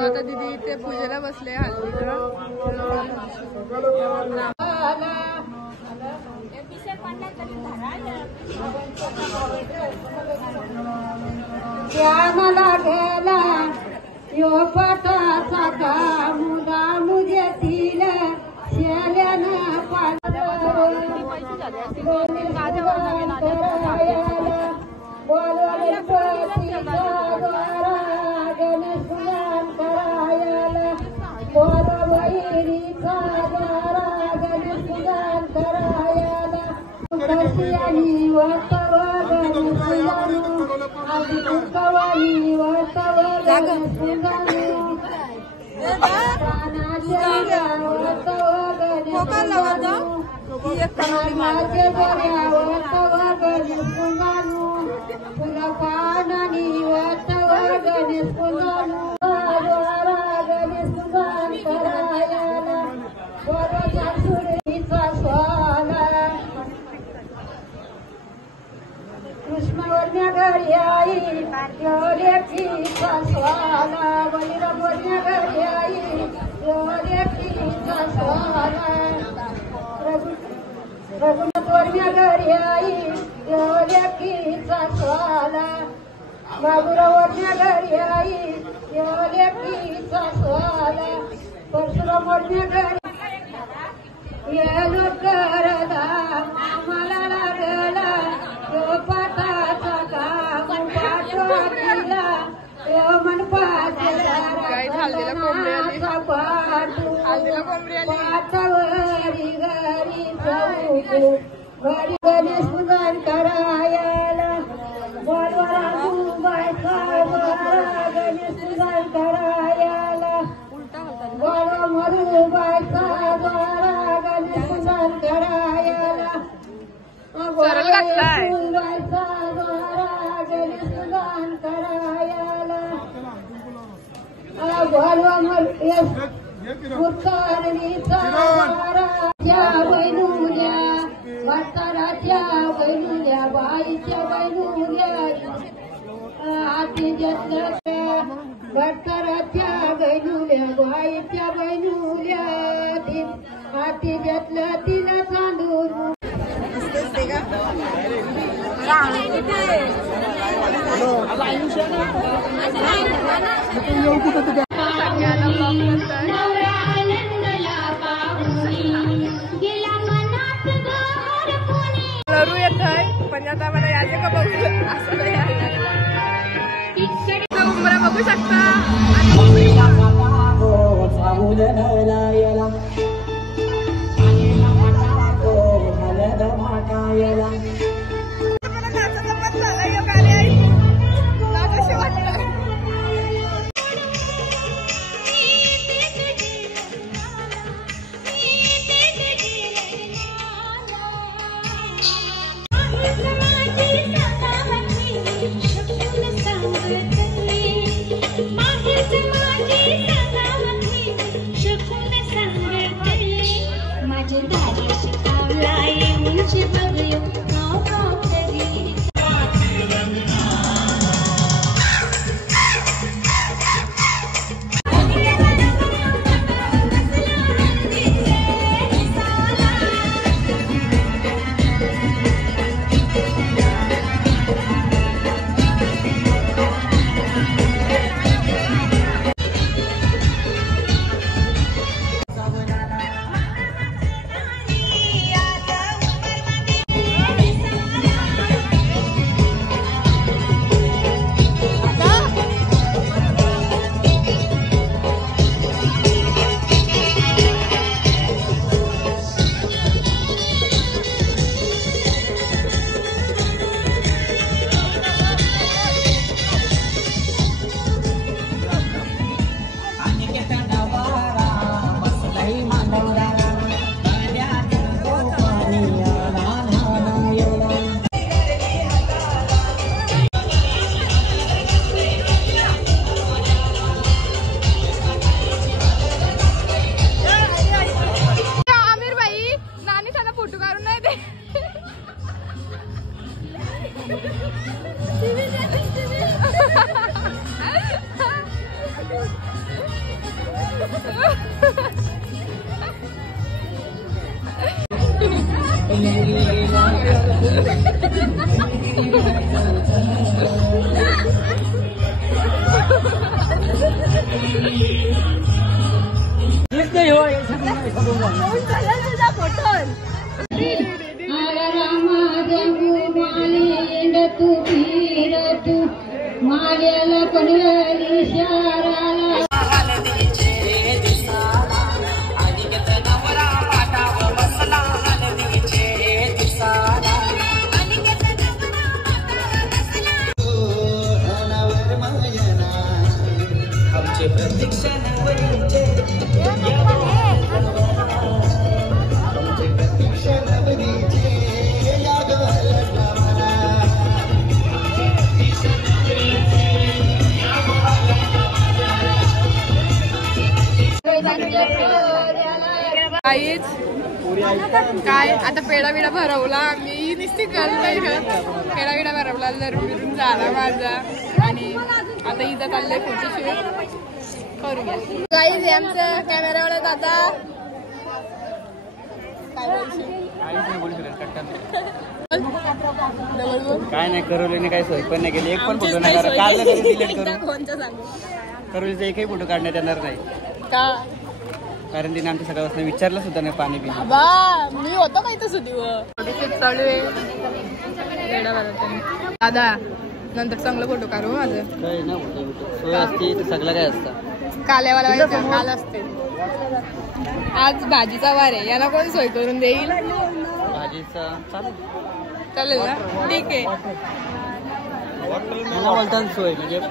आता दीदी इथे पूजेला बसले हल्दीला मला गेला यो पटाचा का मुला मुजेतील शेल्यानं कृष्णवर्ण्या घरी आई लेखीचा स्वाला बलिरामवर्ण्या घरी आई लेखीचा स्वाला रघुनाथवर्ण्या घरी आई लेखीचा स्वाला बाबुराववर्ण्या घरी आई लेखीचा स्वाला परशुरामवर्ण्या घरी येलो करदा मला लागला यो पाटाचा काम पाठवायला यो मनपाचा पाटावरी घरी जाऊ घरी घरी सुंदर करायला बोलवरा बायका घरी सुंदर करायला बोल मरू बायका करायला सरळ घातलाय बैनुल्या वाताराच्या बैनुल्या बाईच्या बैनुल्या हाती घेतल्या भटकराच्या बैनुल्या बाईच्या बैनुल्या हाती घेतल्या तिला तांदूळ लरू येत आहे पण आता मला यायचं का बघू असं उंबरा बघू शकता मागे माल्याला पनवेली शहराला काहीच काय आता पेढा बिडा भरवला मी नुसती गल पेढा बिडा भरवला लरून बिरून झाला माझा आणि आता इथं चाललंय फोटोशूट करूया. काहीच आमचं कॅमेरावाला दादा काय नाही करवलीने काही सोय पण नाही केली. एक पण फोटो नाही काढला तरी डिलीट करू. करवलीचा एकही फोटो काढण्यात येणार नाही का कारण तिने आमच्या सगळ्यापासून विचारलं सुद्धा नाही पाणी पिणं. बा मी होतो माहिती सुधीवर चालू आहे दादा नंतर चांगलं फोटो काढू माझं काही ना सोय असते तर सगळं काय असतं. काल्यावाला काल असते. आज भाजीचा वार आहे याला कोण सोय करून देईल. भाजीचा चालेल ना ठीक आहे. मला बोलतात सोय म्हणजे एक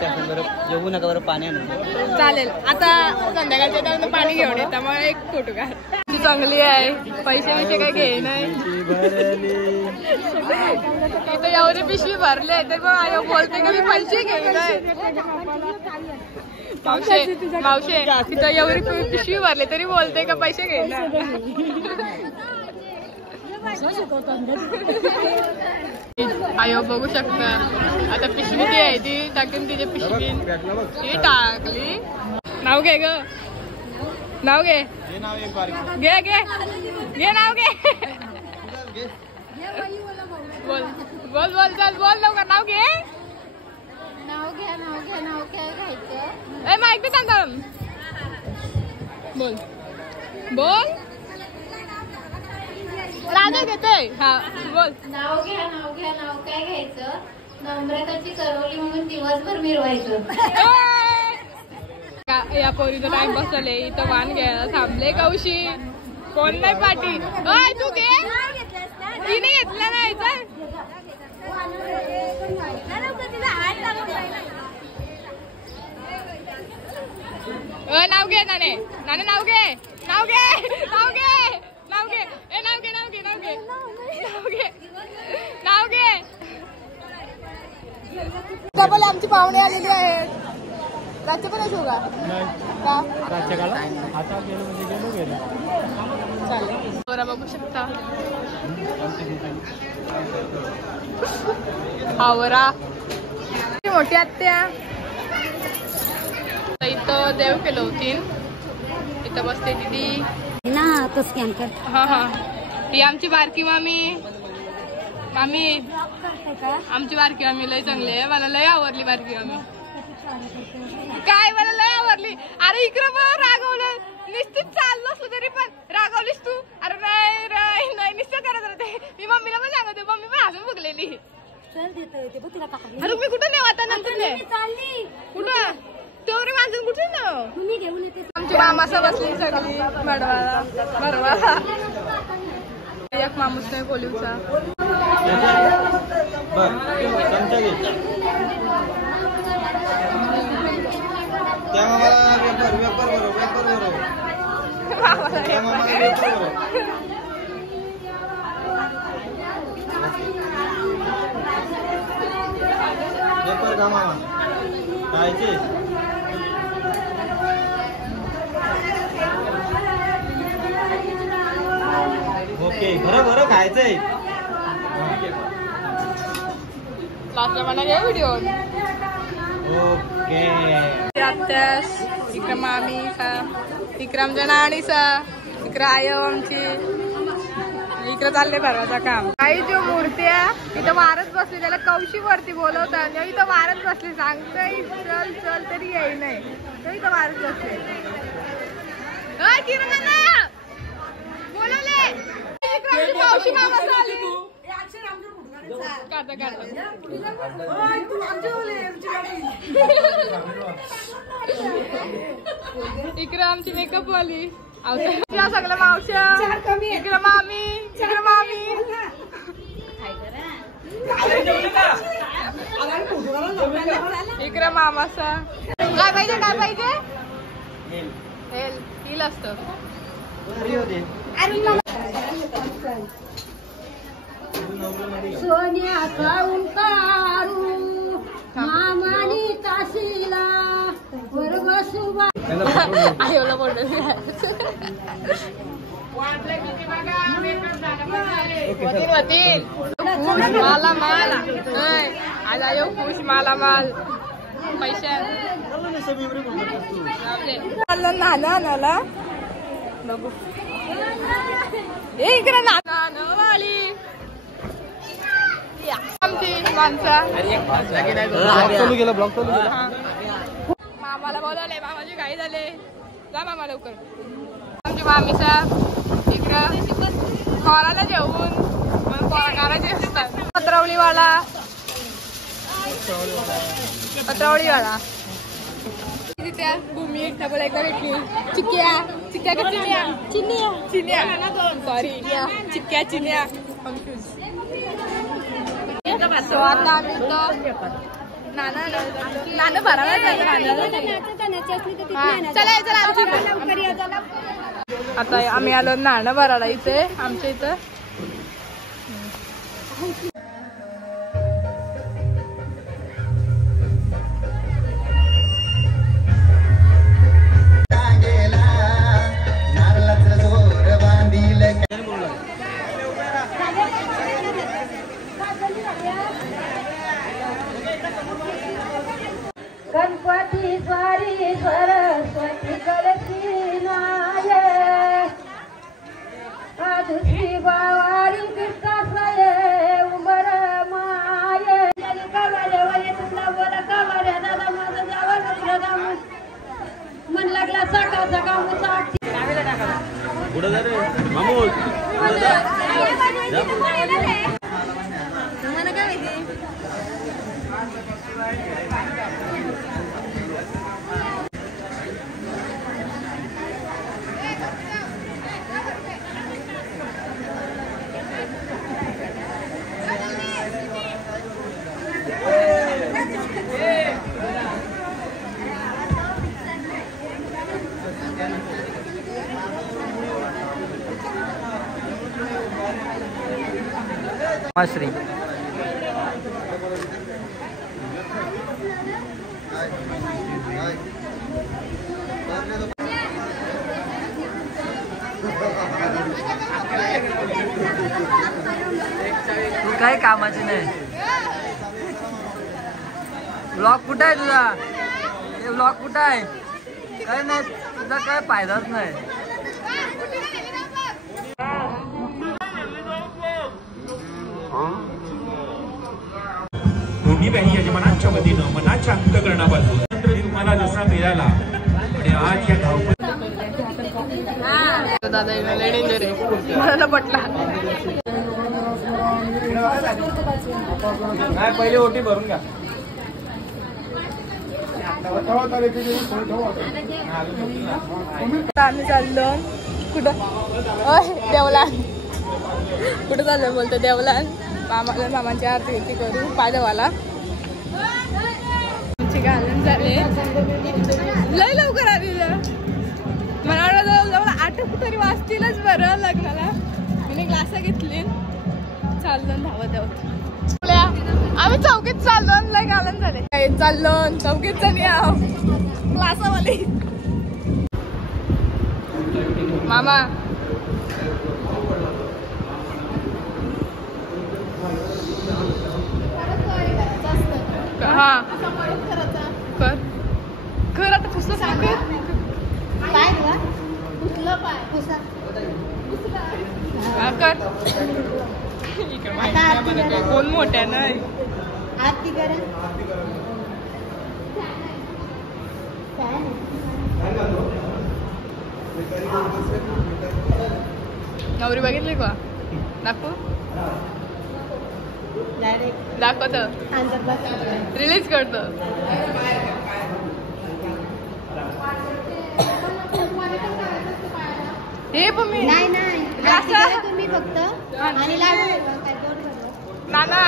तास बरं जेवू नका बरं पाणी आणून चालेल. आता संध्याकाळच्या टाइम पाणी घेऊन ये त्यामुळे एक फोटो काढ. ती चांगली आहे पैसे विषय काय घे नाही इथं एवढे पिशवी भरले तर मग बोलते का मी पैसे घे नाही. मावशे तिथं एवढी पिशवी भरले तरी बोलते का पैसे घे ना. आयो बघू शकता आता पिशवी ती आहे ती टाकून तिच्या पिशवी ती टाकली. नाव घे ग नाव घे घे घे घे नाव घे बोल बोल बोल चल बोल लवकर नाव घे. नाव घ्या नाव घ्या नाव काय घ्यायचं ए माहिती सांग बोल बोल राधा घेते हा बोल. नाव घ्या नाव घ्या नाव काय घ्यायचं. नम्रताची करवली म्हणून दिवसभर मिरवायचं. या पोरीचं टाइम बसले इथं वाण घ्यायला थांबले कौशी कोण नाही पाठी. ओय तू घे तिने घेतला नाही चल. नाव घे नाने नाने नाव घे नाव घे नाव घे नाव घे ए नाव घे नाव घे नाव घे नाव घे नाव घे. डबल आमची पाहुणे आलेली आहेत. राज्य पण असू का चालेल बघू शकता हावरा मोठी आत्या. इथं देव केलं होती इथं बसते दीदी ना तो स्कॅन कर. हा हा ही आमची बारकी मामी मामी आमची बारकी मामी लय चांगली आहे. मला लय आवडली बारकी मामी. काय मला लय आवडली. अरे इकडं पण रागवलं निश्चित चाललो असलो तरी पण रागवलीस तू. अरे नाही नाही नाही निश्चित करत राहते. मी मम्मीला पण सांगते मम्मी पण हसून बघलेली. अरे मी कुठं नाही आता नंतर कुठं तेवढी माणसं कुठे ना आमची मामासा बसली सगळी मडवाला मरवाला. एक माणूस नाही कोलिवचा ओके बरं बरं खायचंय. लास्ट म्हणा घ्या व्हिडिओ. ओके आत्यास इकडे मामी सा इकडे आमच्या नाणी सा इकडे आयो आमची इकडे चालले परवाचा काम. काही जो मूर्ती आहे इथं वारच बसली त्याला कौशी वरती बोलवतात इथं वारच बसली सांगतोय चल चल तरी येई नाही तर इथं वारच बसले बोलवले कौशी मामा काढता काढता इकडे आमची मेकअप वाली सगळं मावश्या इकडे मामी इकडे मामी इकडे मामाचा काय पाहिजे काय पाहिजे हिल असतं सोन्या खाऊन कारू मामानी काशीला वर बसू आयोला बोलतो माला माल आज आयो खुश माला माल पैसे नाना बघू इकडे नाना वाली आमची माणसं मामाला बोलवले मामाची घाई झाले जा मामा लवकर आमची मामीचा इकडं खोराला जेवून करायचे असतात पत्रवलीवाला त्या भूमी डबल एकदा भेटली चिक्क्या चिक्क्या का चिन्या चिन्या चिन्या सॉरी चिक्क्या चिन्या कन्फ्युज सो आता आम्ही नाना भरायला आता आम्ही आलो नाणं भरायला इथे आमच्या इथं गणपती स्वारी सरस्वती कलशी नाय आधुसी बावारी कृष्णासय उमर माये कवारे वये तुला बोला कवारे दादा माझा जावं तुला मन लागला सकाळ सकाळ मुसाट पुढे जा रे मामू श्री तू काय कामाची नाही ब्लॉग कुठं आहे तुझा हे ब्लॉग कुठं आहे काय नाही तुझा काय फायदाच नाही दोन्ही बहिणी यजमानांच्या वतीनं मनाच्या अंतःकरणापासून तुम्हाला जसा मिळाला आणि आज या धावपळ दादा मला पटला नाही पहिले ओटी भरून घ्या आम्ही चाललो कुठं देवलान कुठं चाललो बोलतो देवलान मामाला मामाची आरती करू पायदवाला घालून झाले लय लवकर आली मला जवळ 8 तरी वाजतीलच बरं लग्नाला मी ग्लास घेतली चाललो धावत आम्ही चौकीत चाललो लय घालून झाले चाललो चौकीत जणी क्लासावाले मामा हा कर खरं पाय धुवा. पुसलं पाय. पुसा. कर इकडे माहिती नाही मला काय. कोण मोठ्या नाही आरती करा. नवरी बघितली का? दाखवू दाखवत रिलीज करतो. हे पण मी नाही नाही आरती करा तुम्ही फक्त आणि लाडू बनवा. काय गोड बनवा. नाना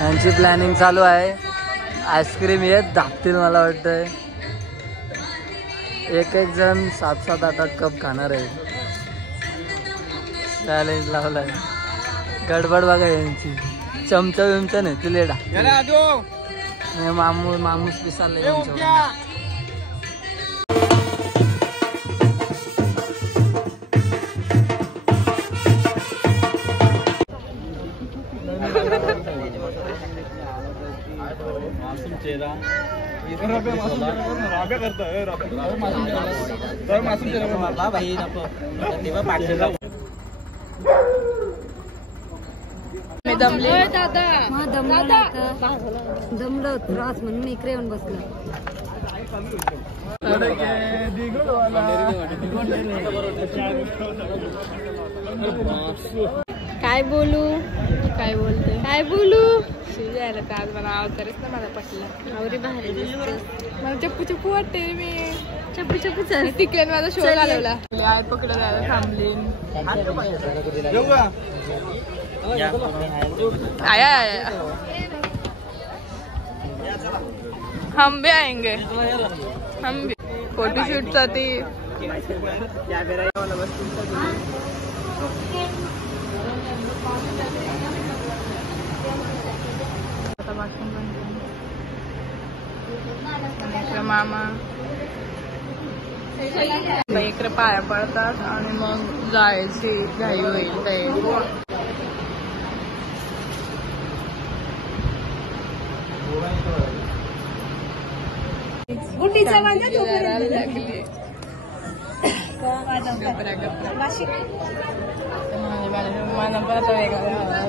यांची प्लॅनिंग चालू आहे. आईस्क्रीम येत धापतील मला वाटतंय. एक एक जण 7-8 कप खाणार आहे. चॅलेंज लावलाय. गडबड बघा यांची. चमचा बिमचा नाही तुले मामूस पिसाले. दमलं त्रास म्हणून इकडे येऊन बसला. काय बोलू काय बोलते काय बोलू शिजायला का आज मला अवतारच ना मला पटला. आवरी भारी मला चप्पू चप्पू वाटते. मी चप्पू चप्पू तिकडे माझा शो घालवला. आय पकडत जायला थांबली. आया हम भी आएंगे. हम भी फोटोशूट साठी. मामा इकडे पाया पडतात आणि मग जायची घाई होईल. मला परत वेगळा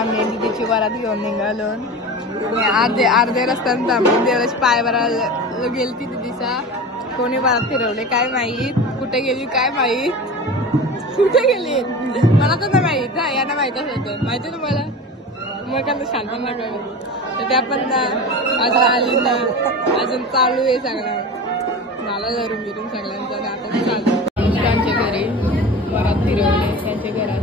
आम्ही दिदीची वरात घेऊन निघालो आणि अर्ध्या रस्त्याने थांबून देवाची पाय भरायला गेली ती दिदीचा. कोणी वरात फिरवले काय माहित, कुठे गेली काय माहित, कुठे गेली मला तर नाही माहित. यांना माहितच होतं. माहिती तुम्हाला मग का शांत नका तर त्या पण अजून आली ना, अजून चालू आहे सगळं. मला धरून बिरून सगळ्यांचा आता चालू. त्यांच्या घरी वरात फिरवले त्यांच्या घरात.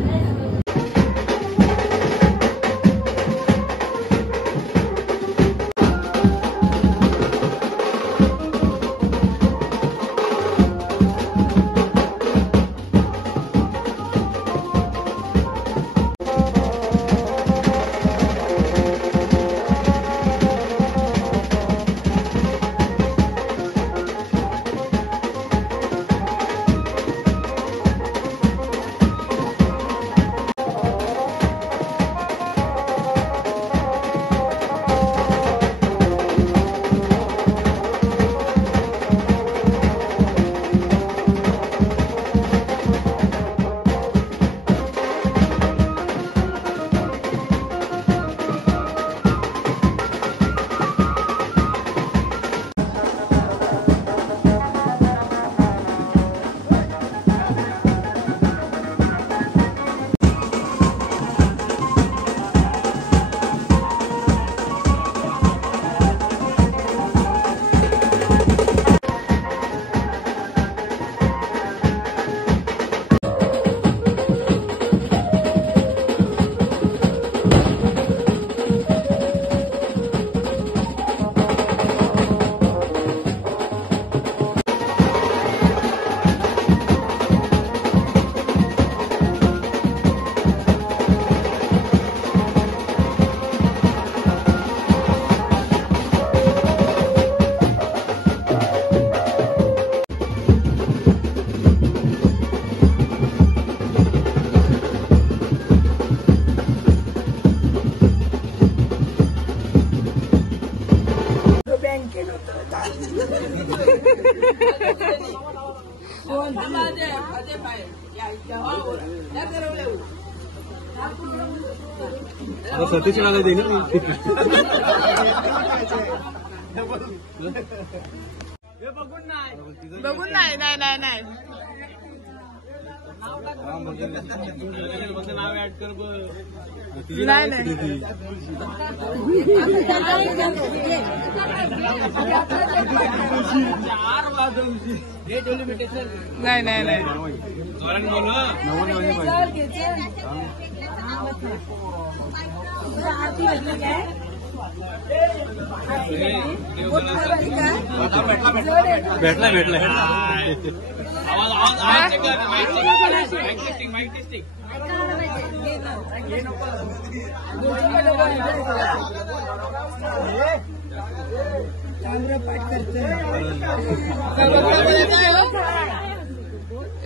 सतीश राजा देईल बघून नाही नाही नाही नाही नाही नाही नाही नाही भेटला भेटला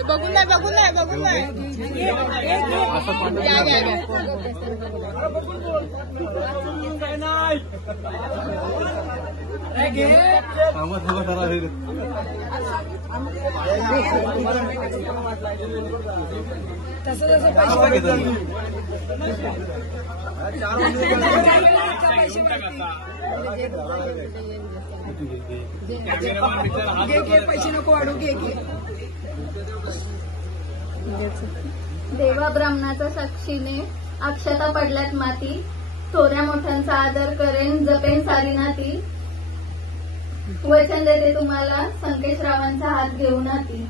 बघून नाही बघून नाही बघून नाही तसं तसं पैसे नको वाढू घे देवा ब्राह्मणाच्या साक्षीने अक्षता पडल्यात माती, थोड्या मोठ्यांचा आदर करेन जपेन सारी नाती, वचन देते तुम्हाला संकेशरावांचा हात घेऊन आती.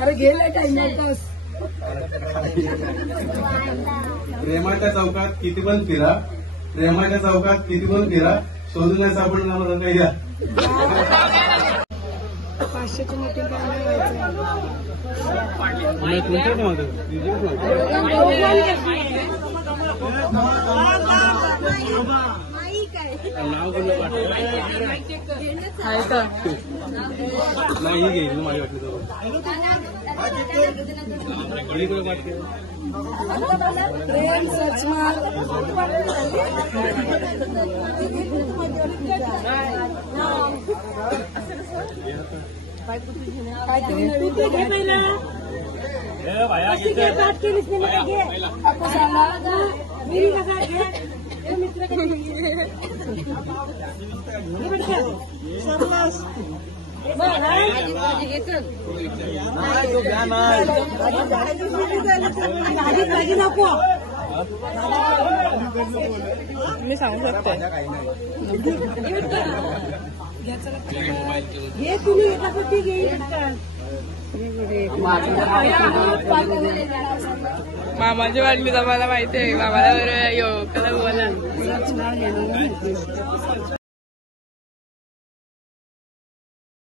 अरे गेलाय टाइम प्रेमाच्या चौकात किती पण फिरा, प्रेमाच्या चौकात किती पण फिरा, शोधून सापडला मला काही द्या. आहे का नाही घेईल माझ्या मी सांगू शकते मामाची वाटली तर मला माहिती आहे. मामाला बरं यो कला बोला